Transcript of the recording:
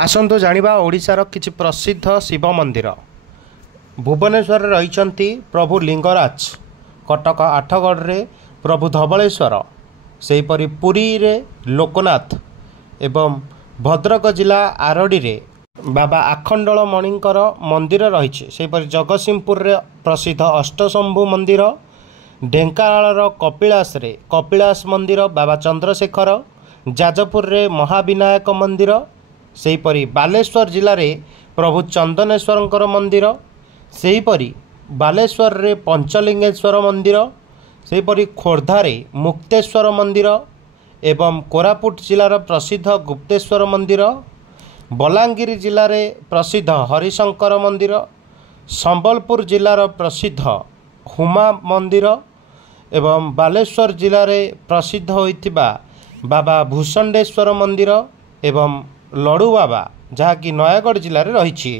आसतु जानिबा ओडिशार किछि प्रसिद्ध शिव मंदिर। भुवनेश्वर रहिचंती प्रभु लिंगराज, कटक आठगढ़ रे प्रभु धवलेश्वर, सेहीपरि पुरी रे लोकनाथ एवं भद्रक जिला आरडी रे बाबा आखंडल मणिंकर मंदिर रही। सेहीपरि जगतसिंहपुर रे प्रसिद्ध अष्टशंभु मंदिर, ढेंकानाल कपिलास रे कपिलास मंदिर बाबा चंद्रशेखर, जाजपुर रे महाविनायक मंदिर, सेहीपरि बालेश्वर जिले में प्रभु चंदनेश्वर मंदिर, सेहीपरि बालेश्वर रे पंचलिंगेश्वर मंदिर, सेहीपरि खोर्धा रे मुक्तेश्वर मंदिर एवं कोरापुट जिलार प्रसिद्ध गुप्तेश्वर मंदिर, बलांगीर जिले में प्रसिद्ध हरिशंकर मंदिर, संबलपुर जिलार प्रसिद्ध हुमा मंदिर एवं बालेश्वर जिले में प्रसिद्ध होइतिबा बाबा भूषंडेश्वर मंदिर एवं लड़ू बाबा जहाँकि नयागढ़ जिले में रही।